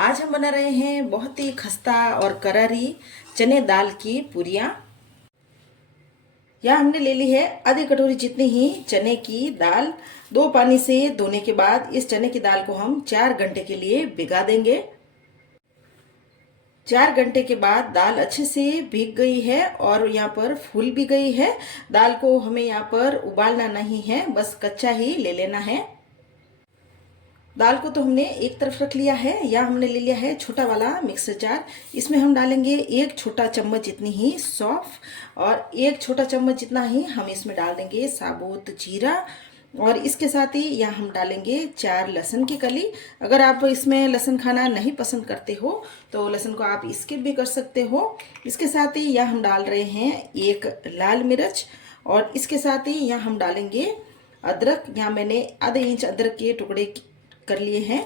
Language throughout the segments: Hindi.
आज हम बना रहे हैं बहुत ही खस्ता और करारी चने दाल की पूरियाँ। यहाँ हमने ले ली है आधी कटोरी जितनी ही चने की दाल। 2 पानी से धोने के बाद इस चने की दाल को हम 4 घंटे के लिए भिगा देंगे। 4 घंटे के बाद दाल अच्छे से भीग गई है और यहाँ पर फूल भी गई है। दाल को हमें यहाँ पर उबालना नहीं है, बस कच्चा ही ले लेना है। दाल को तो हमने एक तरफ रख लिया है। या हमने ले लिया है छोटा वाला मिक्सर जार। इसमें हम डालेंगे 1 छोटा चम्मच जितनी ही सौंफ और 1 छोटा चम्मच जितना ही हम इसमें डाल देंगे साबुत जीरा। और इसके साथ ही यहाँ हम डालेंगे 4 लहसुन की कली। अगर आप इसमें लहसुन खाना नहीं पसंद करते हो तो लहसुन को आप स्किप भी कर सकते हो। इसके साथ ही यहाँ हम डाल रहे हैं 1 लाल मिर्च और इसके साथ ही यहाँ हम डालेंगे अदरक। यहाँ मैंने आधे इंच अदरक के टुकड़े कर लिए हैं।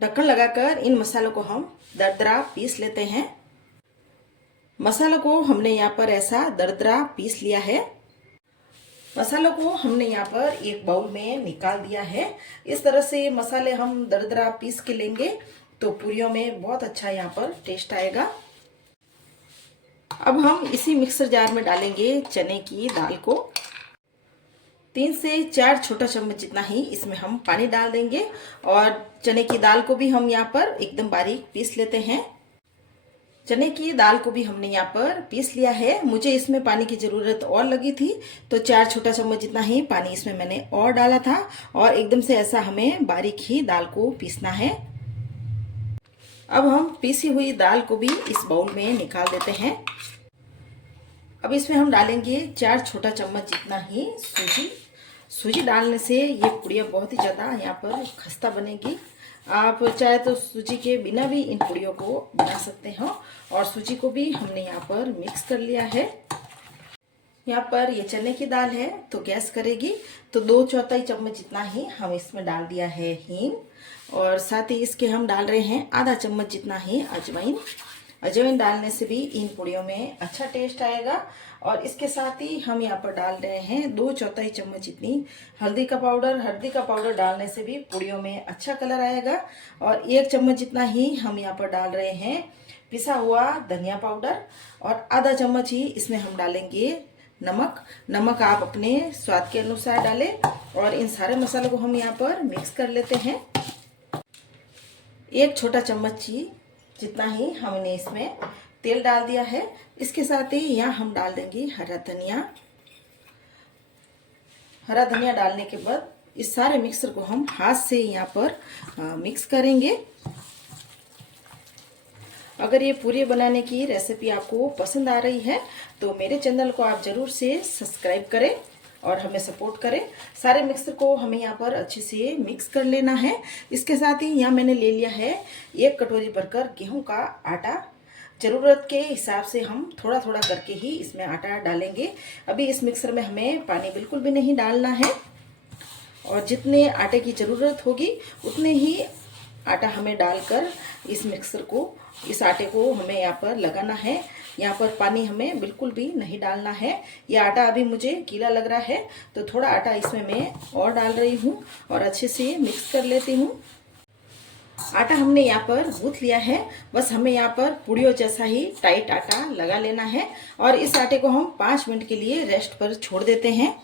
ढक्कन लगाकर इन मसालों को हम दरदरा पीस लेते हैं। मसालों को हमने यहाँ पर ऐसा दरदरा पीस लिया है। मसालों को हमने यहाँ पर एक बाउल में निकाल दिया है। इस तरह से मसाले हम दरदरा पीस के लेंगे तो पूरियों में बहुत अच्छा यहाँ पर टेस्ट आएगा। अब हम इसी मिक्सर जार में डालेंगे चने की दाल को। 3 से 4 छोटा चम्मच जितना ही इसमें हम पानी डाल देंगे और चने की दाल को भी हम यहाँ पर एकदम बारीक पीस लेते हैं। चने की दाल को भी हमने यहाँ पर पीस लिया है। मुझे इसमें पानी की ज़रूरत और लगी थी तो 4 छोटा चम्मच जितना ही पानी इसमें मैंने और डाला था और एकदम से ऐसा हमें बारीक ही दाल को पीसना है। अब हम पीसी हुई दाल को भी इस बाउल में निकाल देते हैं। अब इसमें हम डालेंगे 4 छोटा चम्मच जितना ही सूजी। सूजी डालने से ये पूड़ियाँ बहुत ही ज़्यादा यहाँ पर खस्ता बनेगी। आप चाहे तो सूजी के बिना भी इन पूड़ियों को बना सकते हो। और सूजी को भी हमने यहाँ पर मिक्स कर लिया है। यहाँ पर ये चने की दाल है तो गैस करेगी तो 2/4 चम्मच जितना ही हम इसमें डाल दिया है हींग और साथ ही इसके हम डाल रहे हैं आधा चम्मच जितना ही अजवाइन। अजवाइन डालने से भी इन पूड़ियों में अच्छा टेस्ट आएगा। और इसके साथ ही हम यहाँ पर डाल रहे हैं 2/4 चम्मच जितनी हल्दी का पाउडर। हल्दी का पाउडर डालने से भी पूड़ियों में अच्छा कलर आएगा। और 1 चम्मच जितना ही हम यहाँ पर डाल रहे हैं पिसा हुआ धनिया पाउडर और आधा चम्मच ही इसमें हम डालेंगे नमक। नमक आप अपने स्वाद के अनुसार डालें और इन सारे मसालों को हम यहाँ पर मिक्स कर लेते हैं। 1 छोटा चम्मच ही जितना ही हमने इसमें तेल डाल दिया है। इसके साथ ही यहाँ हम डाल देंगे हरा धनिया। हरा धनिया डालने के बाद इस सारे मिक्सर को हम हाथ से यहाँ पर मिक्स करेंगे। अगर ये पूरी बनाने की रेसिपी आपको पसंद आ रही है तो मेरे चैनल को आप ज़रूर से सब्सक्राइब करें और हमें सपोर्ट करें। सारे मिक्सर को हमें यहाँ पर अच्छे से मिक्स कर लेना है। इसके साथ ही यहाँ मैंने ले लिया है 1 कटोरी भरकर गेहूं का आटा। ज़रूरत के हिसाब से हम थोड़ा थोड़ा करके ही इसमें आटा डालेंगे। अभी इस मिक्सर में हमें पानी बिल्कुल भी नहीं डालना है और जितने आटे की ज़रूरत होगी उतने ही आटा हमें डालकर इस मिक्सर को, इस आटे को हमें यहाँ पर लगाना है। यहाँ पर पानी हमें बिल्कुल भी नहीं डालना है। यह आटा अभी मुझे गीला लग रहा है तो थोड़ा आटा इसमें मैं और डाल रही हूँ और अच्छे से मिक्स कर लेती हूँ। आटा हमने यहाँ पर गूंथ लिया है। बस हमें यहाँ पर पूड़ियों जैसा ही टाइट आटा लगा लेना है और इस आटे को हम 5 मिनट के लिए रेस्ट पर छोड़ देते हैं।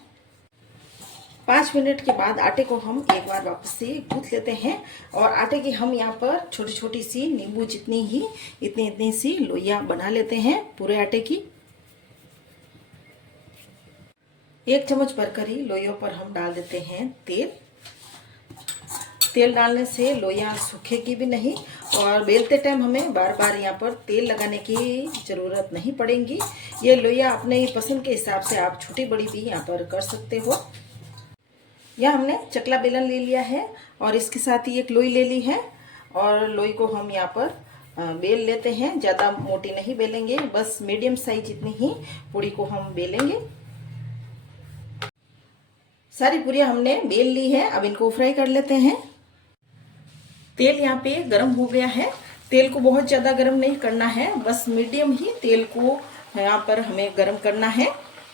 5 मिनट के बाद आटे को हम एक बार वापस से गूंथ लेते हैं और आटे की हम यहाँ पर छोटी छोटी सी नींबू जितनी ही इतनी सी लोइयाँ बना लेते हैं पूरे आटे की। 1 चम्मच भरकर ही लोइयों पर हम डाल देते हैं तेल। तेल डालने से लोइयाँ सूखेगी भी नहीं और बेलते टाइम हमें बार बार यहाँ पर तेल लगाने की ज़रूरत नहीं पड़ेगी। ये लोइयाँ अपने पसंद के हिसाब से आप छोटी बड़ी भी यहाँ पर कर सकते हो। यह हमने चकला बेलन ले लिया है और इसके साथ ही एक लोई ले ली है और लोई को हम यहाँ पर बेल लेते हैं। ज़्यादा मोटी नहीं बेलेंगे, बस मीडियम साइज जितनी ही पूड़ी को हम बेलेंगे। सारी पूरियाँ हमने बेल ली है। अब इनको फ्राई कर लेते हैं। तेल यहाँ पे गरम हो गया है। तेल को बहुत ज़्यादा गरम नहीं करना है, बस मीडियम ही तेल को यहाँ पर हमें गरम करना है।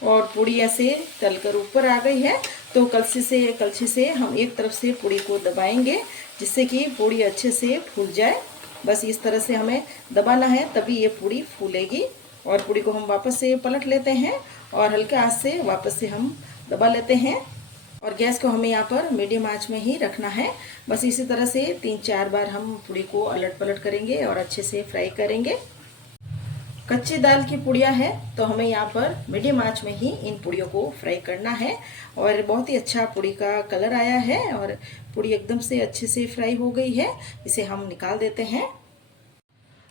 और पूड़ी ऐसे तलकर ऊपर आ गई है तो कलछी से हम एक तरफ से पूड़ी को दबाएंगे जिससे कि पूड़ी अच्छे से फूल जाए। बस इस तरह से हमें दबाना है, तभी ये पूड़ी फूलेगी। और पूड़ी को हम वापस से पलट लेते हैं और हल्के आंच से वापस से हम दबा लेते हैं। और गैस को हमें यहाँ पर मीडियम आंच में ही रखना है। बस इसी तरह से 3-4 बार हम पूड़ी को अलट पलट करेंगे और अच्छे से फ्राई करेंगे। कच्ची दाल की पुड़िया है तो हमें यहाँ पर मीडियम आंच में ही इन पुड़ियों को फ्राई करना है। और बहुत ही अच्छा पुड़ी का कलर आया है और पुड़ी एकदम से अच्छे से फ्राई हो गई है। इसे हम निकाल देते हैं।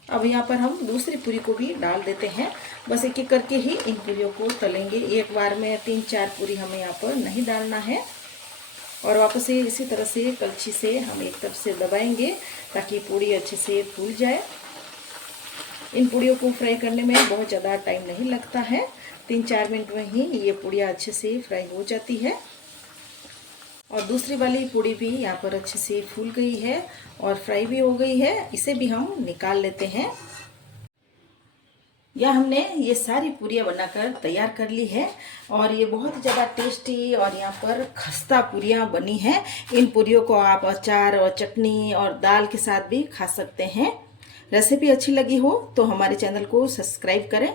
अब यहाँ पर हम दूसरी पूरी को भी डाल देते हैं। बस एक एक करके ही इन पूरियों को तलेंगे, एक बार में 3-4 पूरी हमें यहाँ पर नहीं डालना है। और वापस से इसी तरह से कलछी से हम एक तरफ से दबाएंगे ताकि पूड़ी अच्छे से फूल जाए। इन पूड़ियों को फ्राई करने में बहुत ज़्यादा टाइम नहीं लगता है, 3-4 मिनट में ही ये पूड़ियाँ अच्छे से फ्राई हो जाती है। और दूसरी वाली पूड़ी भी यहाँ पर अच्छे से फूल गई है और फ्राई भी हो गई है। इसे भी हम निकाल लेते हैं। यह हमने ये सारी पूरियाँ बनाकर तैयार कर ली है और ये बहुत ही ज़्यादा टेस्टी और यहाँ पर खस्ता पूरियाँ बनी हैं। इन पूरियों को आप अचार और चटनी और दाल के साथ भी खा सकते हैं। रेसिपी अच्छी लगी हो तो हमारे चैनल को सब्सक्राइब करें।